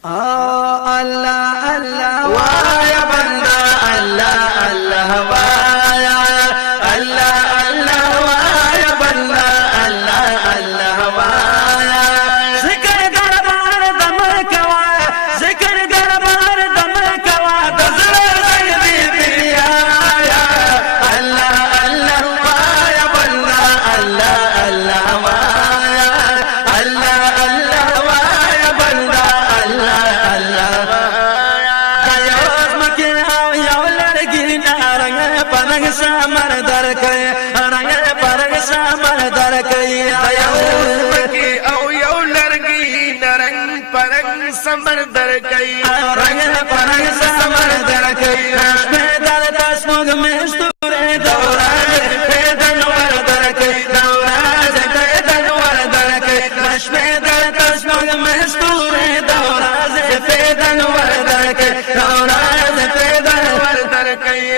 अल्लाह अल्लाह via बंदा अल्लाह अल्लाह via अल्लाह अल्लाह via बंदा अल्लाह अल्लाह via जिक्र दरबार दम कवा जिक्र दरबार दम कवा दज़र दी पिया अल्लाह अल्लाह वाया बंदा अल्लाह अल्लाह वाया अल्लाह अल्लाह वाया बंदा अल्लाह अल्लाह समर दर कई रंग परंग समर दर कई यौ लड़की नरंग परंग समर दर कई रंग परंग समर दर कई दर दसमुग में स्तूरे दौरा दनवर दर कई दौरा दनवर दर कई दर दसमुग में स्तूरे दौरा दनवर दर कई दौरा दनवर दर कई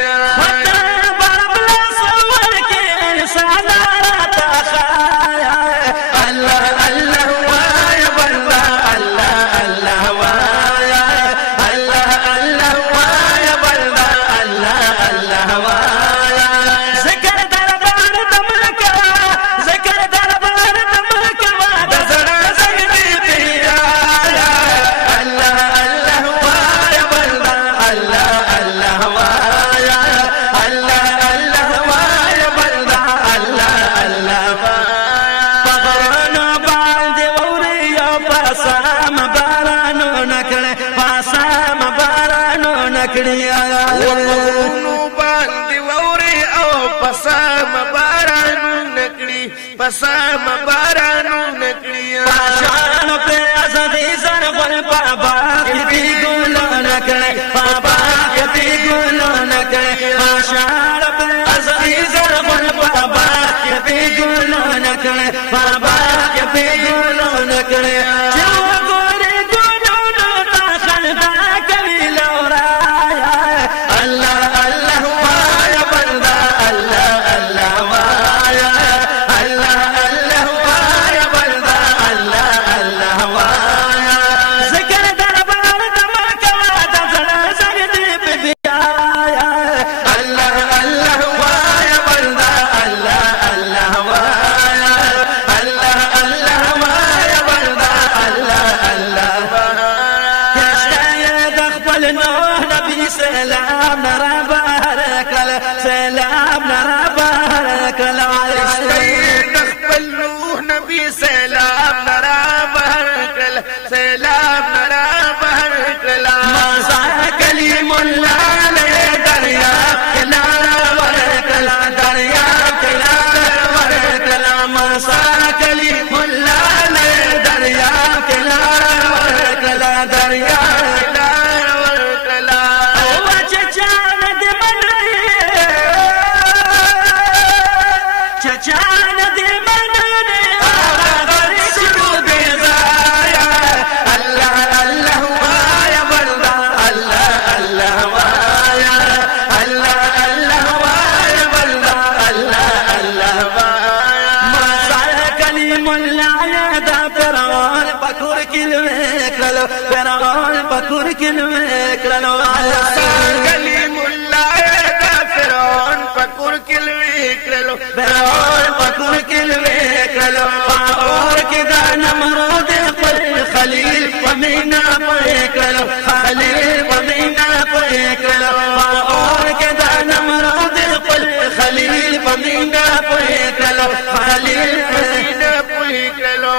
पसाम बारानू नकड़िया शान पे असदी सर पर पापा की गुलो नकड़े पापा की गुलो नकड़े शान पे असदी सर पर पापा की गुलो नकड़े पापा की गुलो नकड़े खलील पमीना पड़ेकलो खलील पमीना पड़ेकलो और के दानम रोदिल कुल खलील पमीना पड़ेकलो खलील पमीना पड़ेकलो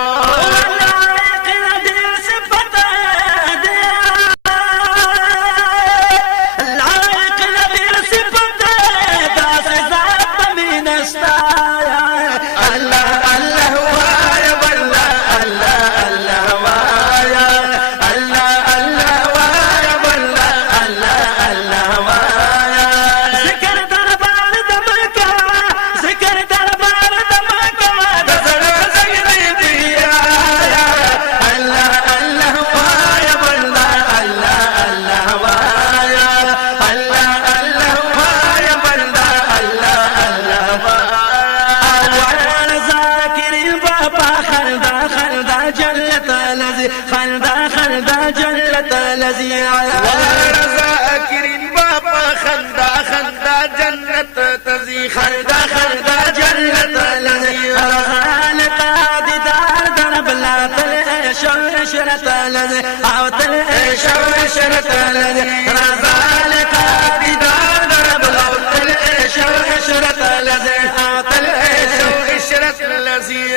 दरबार दम جنت لذي ورزا کریم بابا خندا خندا جنت تزي خندا خندا جنت لذي خالق دیدار در بلا تل شرط لذي او تل شرط لذي خالق دیدار در بلا تل شرط لذي او تل شرط لذي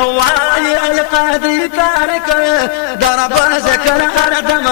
وعلي القادر تارك ضرب ذكر أردم